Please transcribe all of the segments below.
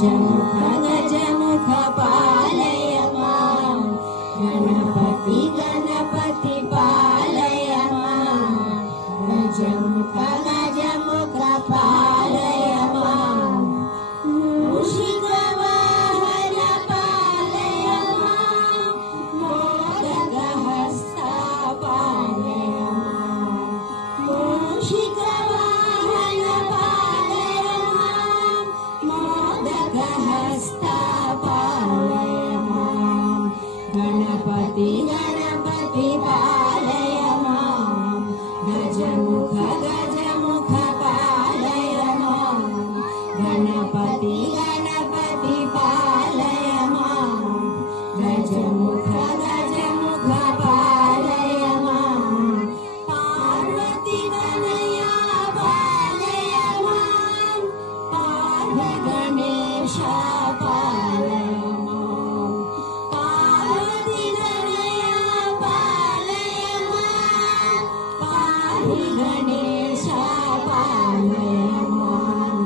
गजमुख गजमुख पालय मां गणपति गणपति पालय मां गजमुख गजमुख पालय मां मूषिकवाहन पालय मां मोदकहस्ता पालय मां मूषिकवाहन पालय मां मोदकहस्ता पालय मां गणपति गणपति पालय मां गजमुख गजमुख पालय मां गणपति गणपति पालय मां गजमुख गजमुख पालय मां पार्वती तनया पालय मां पार्थ गणेश पालय मां पार्वती तनया पालय मां पार्थ गणेश पालय मां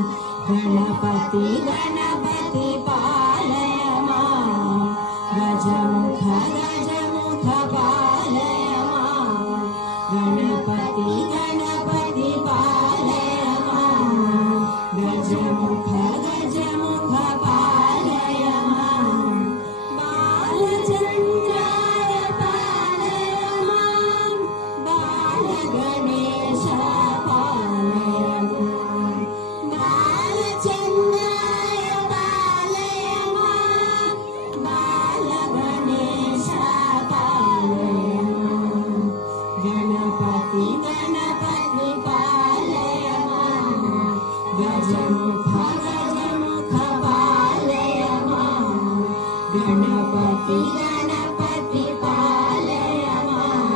गणपति गणपति पालय मां गजमुख गजमुख पालय मां गणपति गणपति पालय मां गजमुख गजमुख पालय मां बालचन्द्राय पालय मां बालगणेश पालय मां बालचन्द्राय पालय मां बालगणेश पालय मां गणपति गणपति पालय मां गजमुख गजमुख पालय मां गणपति गणपति पालय मां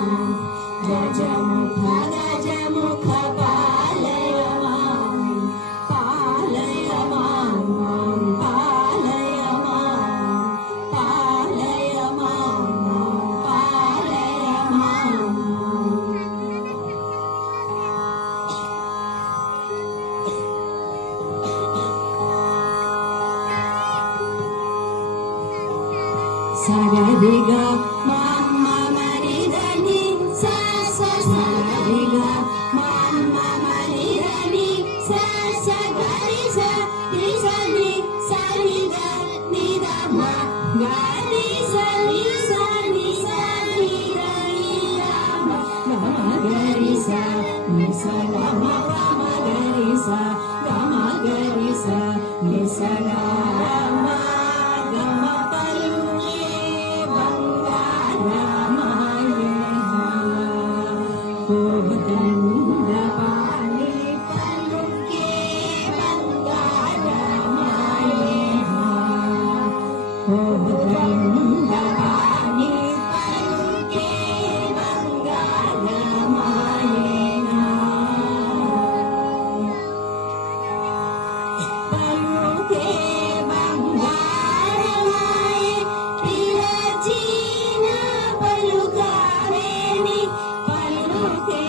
गजमुख गजमुख पालय मां पालय मां पालय मां पालय मां पालय मां సగరిగా మమ్మ మరిదని సా సా సగరిగా మమ్మ మరిదని సా సా గరి సా ని సా ని సా ని ద ని ద మ గరి సా ని సా ని సా ని ద ని ద మ గరి సా ని సా గ మ గరి సా గ మ గరి సా ని సా గ మ గ మ పలుకే బంగారమాయే కోదండపాణి పలుకే బంగారమాయే కోదండపాణి పలుకే బంగారమాయే పలుకే బంగారమాయే పిలచిన పలుకారేని పలుకే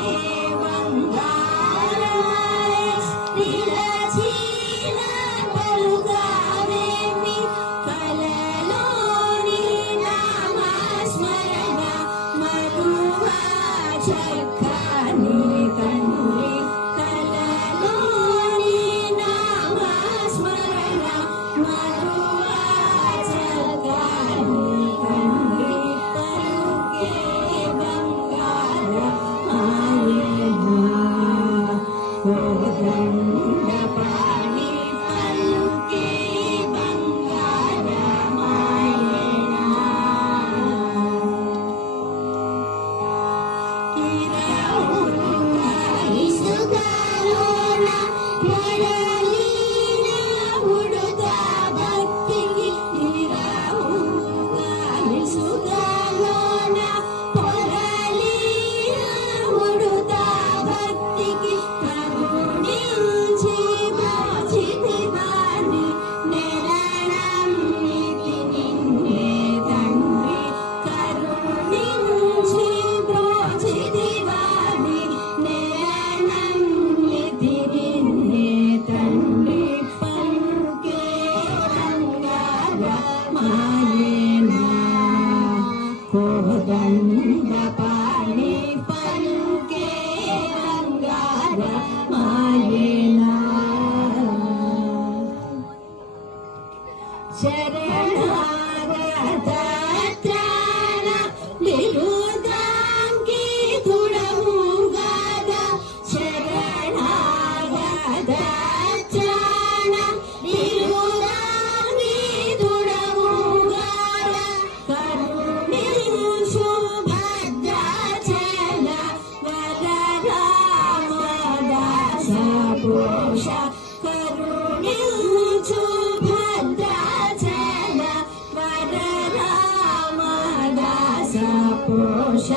బంగారమాయే పిలచిన పలుకారేని కలలోని నామస్మరణ మధువా చక్కని కనులి కలలోని నామస్మరణ దండపాణి పలుకే బంగార మాయేనా శరణాగత త్రాణ నిరుద్రాంగి తుడముగాద శరణాగత త్రాణ నిరుద్రాంగి తుడముగాద కరుణించు భద్రాచల వరరామదాస పోష కరుణించు భద్రాచల వరరామదాస పోష